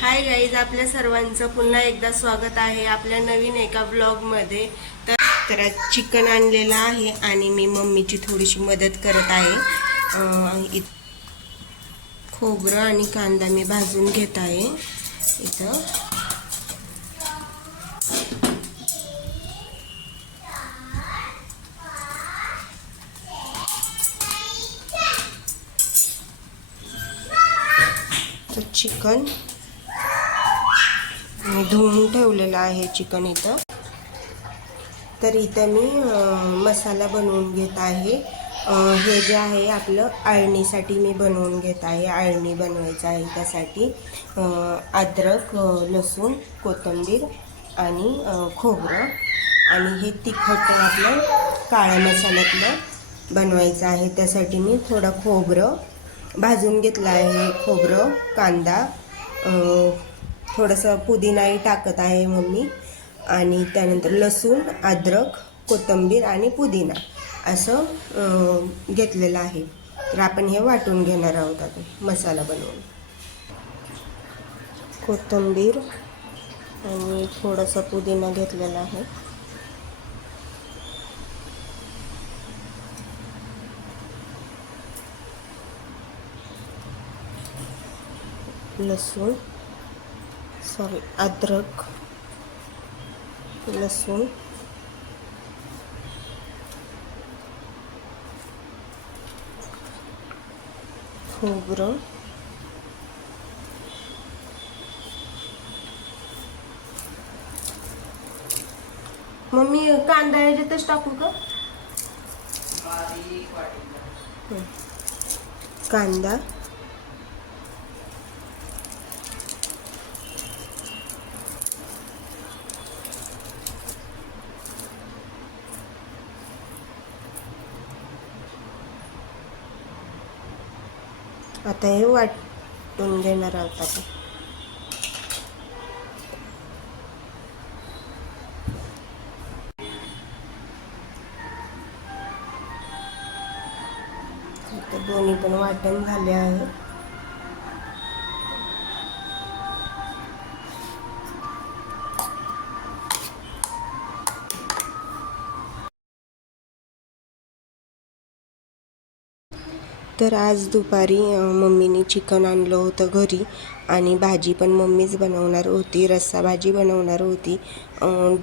Hi guys, आपल्या सर्वांचं पुन्हा एकदा स्वागत आहे आपल्या नवीन एका ब्लॉगमध्ये. तर चिकन आणलेलं आहे आणि मी मम्मीची थोडीशी मदत करत आहे. खोबरं आणि कांदा मी भाजून घेत आहे इथं. चिकन मी धुवून ठेवलेलं आहे चिकन इथं. तर इथं मी मसाला बनवून घेत आहे. हे जे आहे आपलं अळणीसाठी मी बनवून घेत आहे. अळणी बनवायचं आहे त्यासाठी अद्रक, लसूण, कोथिंबीर आणि खोबरं आणि हे तिखट आपलं काळ्या मसाल्यातलं बनवायचं आहे. त्यासाठी मी थोडं खोबरं भाजून घेतलं आहे. खोबरं, कांदा, थोडंसं पुदिनाही टाकत आहे मम्मी आणि त्यानंतर लसूण, अद्रक, कोथिंबीर आणि पुदिना असं घेतलेलं आहे. तर आपण हे वाटून घेणार आहोत आता मसाला बनवून. कोथिंबीर आणि थोडासा पुदिना घेतलेला आहे. लसूण, अद्रक, लसूण, खोबरं, मम्मी कांदा याच्यातच टाकू का? कांदा, आता हे वाटून घेणार आहोत आपण. आता दोन्ही पण वाटण झाले आहे. तर आज दुपारी मम्मीने चिकन आणलं होतं घरी आणि भाजी पण मम्मीच बनवणार होती. रस्सा भाजी बनवणार होती.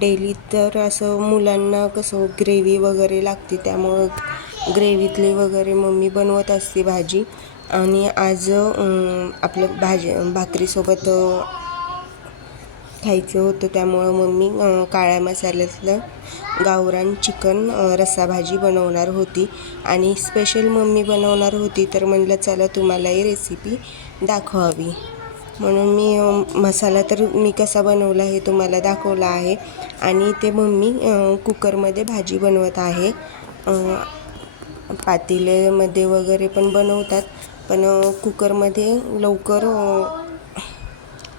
डेली तर असं मुलांना कसं ग्रेव्ही वगैरे लागते, त्यामुळं ग्रेव्हीतली वगैरे मम्मी बनवत असते भाजी. आणि आज आपलं भाकरीसोबत खायचं होतं, त्यामुळं मम्मी काळ्या मसाल्यातलं गावरान चिकन रस्सा भाजी बनवणार होती आणि स्पेशल मम्मी बनवणार होती. तर म्हणलं चला तुम्हालाही रेसिपी दाखवावी, म्हणून मी मसाला तर मी कसा बनवला हे तुम्हाला दाखवला आहे. आणि ते मम्मी कुकरमध्ये भाजी बनवत आहे. पातेल्यामध्ये वगैरे पण बनवतात, पण कुकरमध्ये लवकर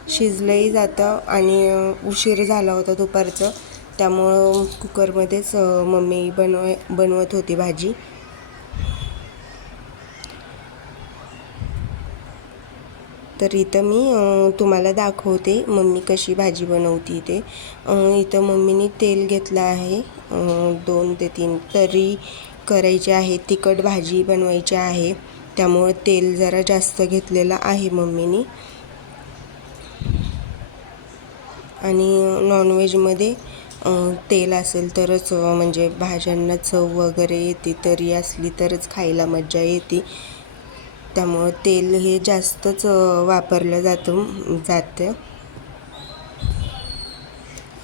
शिजलंही जातं आणि उशीर झाला होता दुपारचं, त्यामुळं कुकरमध्येच मम्मी बनवत होती भाजी. तर इथं मी तुम्हाला दाखवते मम्मी कशी भाजी बनवती ते. इथं मम्मीने तेल घेतलं आहे 2 ते 3 तरी करायचे आहे. तिखट भाजी बनवायची आहे, त्यामुळं तेल जरा जास्त घेतलेलं आहे मम्मीने. आणि नॉनव्हेजमध्ये तेल असेल तरच म्हणजे भाज्यांना चव वगैरे येते, तरी असली तरच खायला मज्जा येते. त्यामुळं तेल हे जास्तच वापरलं जातं.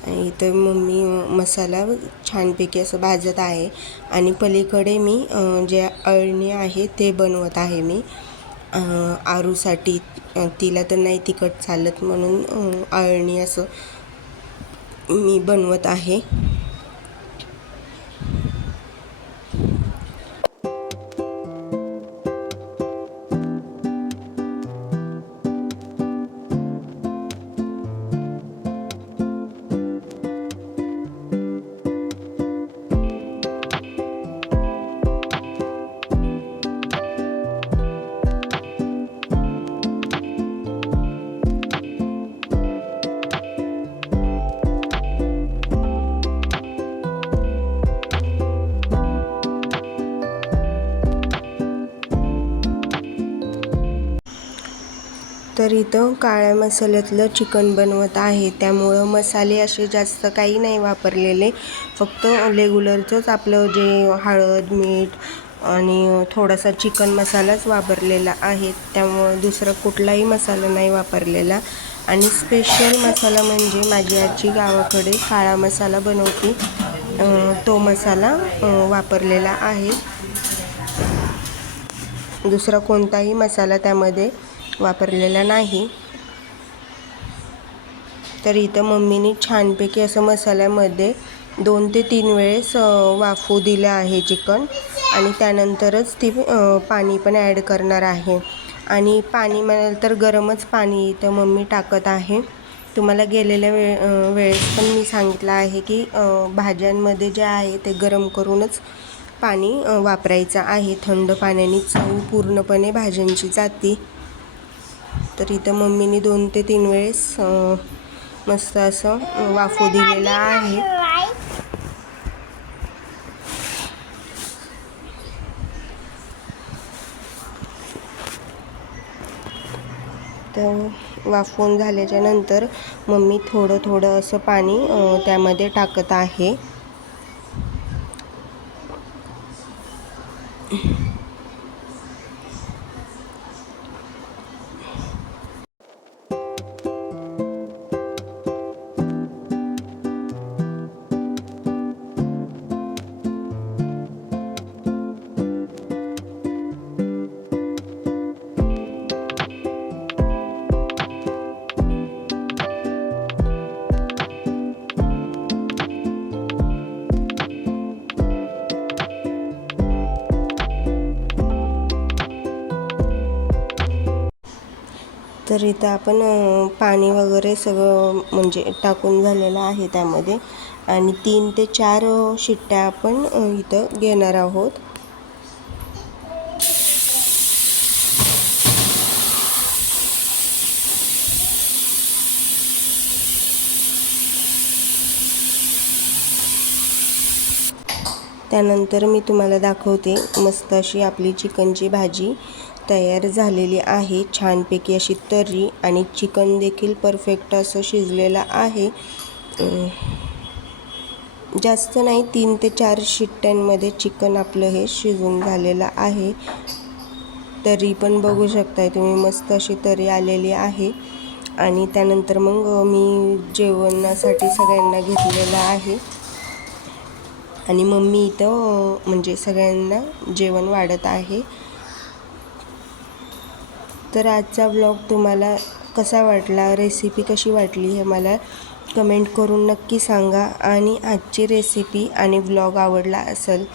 आणि इथं मम्मी मसाला छानपैकी असं भाजत आहे आणि पलीकडे मी जे अळणी आहे ते बनवत आहे मी आरूसाठी. तिला तर नाही तिखट चालत, म्हणून अळणी असं मी बनवत आहे. तर इथं काळ्या मसाल्यातलं चिकन बनवत आहे, त्यामुळं मसाले असे जास्त काही नाही वापरलेले, फक्त रेग्युलरचंच आपलं जे हळद मीठ आणि थोडासा चिकन मसालाच वापरलेला आहे. त्यामुळं दुसरा कुठलाही मसाला नाही वापरलेला. आणि स्पेशल मसाला म्हणजे माझी आजी गावाकडे काळा मसाला बनवते, तो मसाला वापरलेला आहे. दुसरा कोणताही मसाला त्यामध्ये वापरलेला नाही. तर इथं मम्मीने छानपैकी असं मसाल्यामध्ये 2 ते 3 वेळेस वाफू दिलं आहे चिकन, आणि त्यानंतरच ती पाणी पण ॲड करणार आहे. आणि पाणी म्हणाल तर गरमच पाणी इथं मम्मी टाकत आहे. तुम्हाला गेलेल्या वेळेस पण मी सांगितलं आहे की भाज्यांमध्ये जे आहे ते गरम करूनच पाणी वापरायचं आहे. थंड पाण्याने चव पूर्णपणे भाज्यांची जाते. तर इथं मम्मीने 2 ते 3 वेळेस मस्त असं वाफू दिलेलं आहे. तर वाफवून झाल्याच्या नंतर मम्मी थोडं थोडं असं पाणी त्यामध्ये टाकत आहे. तर इथं आपण पाणी वगैरे सगळं म्हणजे टाकून झालेलं आहे त्यामध्ये, आणि 3 ते 4 शिट्ट्या आपण इथं घेणार आहोत. त्यानंतर मी तुम्हाला दाखवते, मस्त अशी आपली चिकनची भाजी तयार झालेली आहे. छानपैकी अशी तर्री, आणि चिकन देखील परफेक्ट असं शिजलेलं आहे. जास्त नाही, 3 ते 4 शिट्ट्यांमध्ये चिकन आपलं हे शिजून झालेलं आहे. तर्री पण बघू शकताय तुम्ही, मस्त अशी तर्री आलेली आहे. आणि त्यानंतर मग मी जेवणासाठी सगळ्यांना घेतलेलं आहे, आणि मम्मी इथं म्हणजे सगळ्यांना जेवण वाढत आहे. तर आजचा व्लॉग तुम्हाला कसा वाटला, रेसिपी कशी वाटली हे मला कमेंट करून नक्की सांगा. आणि आजची रेसिपी आणि व्लॉग आवडला असेल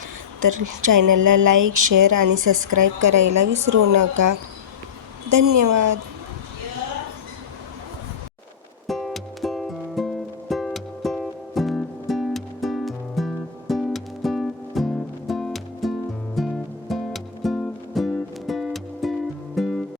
तर चॅनलला लाईक शेअर आणि सबस्क्राईब करायला विसरू नका. धन्यवाद.